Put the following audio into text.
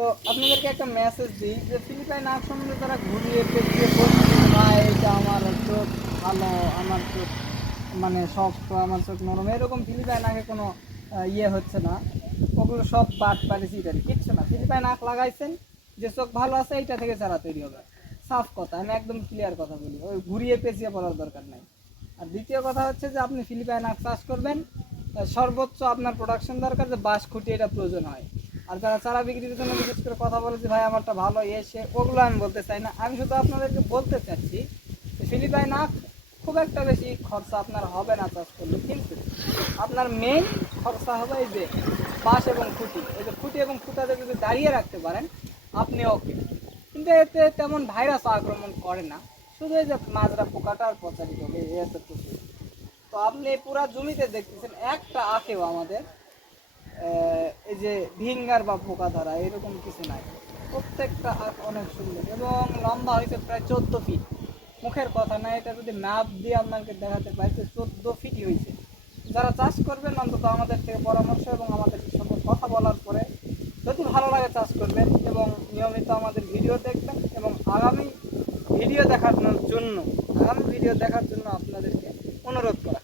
তো আপনাদেরকে একটা মেসেজ দিই যে ফিলিপাইন আখ সম্বন্ধে তারা ঘুরিয়ে পেঁচিয়ে বলছে না এটা আমার চোখ ভালো, আমার চোখ মানে শক্ত, আমার চোখ নরম, এরকম ফিলিপাইন আখে কোনো ইয়ে হচ্ছে না। ওগুলো সব বাদ পারেছি এটারি কিচ্ছু না। ফিলিপাইন আখ লাগাইছেন, যে চোখ ভালো আছে এইটা থেকে চারা তৈরি হবে। সাফ কথা, আমি একদম ক্লিয়ার কথা বলি, ওই ঘুরিয়ে পেঁচিয়ে বলার দরকার নাই। আর দ্বিতীয় কথা হচ্ছে যে আপনি ফিলিপাইন আখ চাষ করবেন, সর্বোচ্চ আপনার প্রোডাকশন দরকার যে বাঁশ খুঁটি এটা প্রয়োজন হয়। আর যারা চারা বিক্রির জন্য বিশেষ করে কথা বলে যে ভাই আমারটা ভালো এসে, ওগুলো আমি বলতে চাই না। আমি শুধু আপনাদেরকে বলতে চাচ্ছি যে ফিলিপাইন আখ খুব একটা বেশি খরচা আপনার হবে না চাষ করলে, কিন্তু আপনার মেইন খরচা হবে এই যে বাঁশ এবং খুঁটি। এই যে খুঁটি এবং খুঁটাতে যদি দাঁড়িয়ে রাখতে পারেন আপনি ওকে। কিন্তু এতে তেমন ভাইরাস আক্রমণ করে না, শুধু এই যে মাজরা পোকাটা আর পচারি হবে এতটুকু। তো আপনি পুরা জমিতে দেখতেছেন একটা আখেও আমাদের এই যে ভিঙ্গার বা পোকা ধরা এরকম কিছু নাই। প্রত্যেকটা আখ অনেক সুন্দর এবং লম্বা হয়েছে প্রায় 14 ফিট। মুখের কথা না, এটা যদি ম্যাপ দিয়ে আপনাকে দেখাতে পাই যে 14 ফিটই হয়েছে। যারা চাষ করবেন অন্তত আমাদের থেকে পরামর্শ এবং আমাদের সঙ্গে কথা বলার পরে যদি ভালো লাগে চাষ করবেন এবং নিয়মিত আমাদের ভিডিও দেখবেন এবং আগামী ভিডিও দেখার জন্য আপনাদেরকে অনুরোধ করা।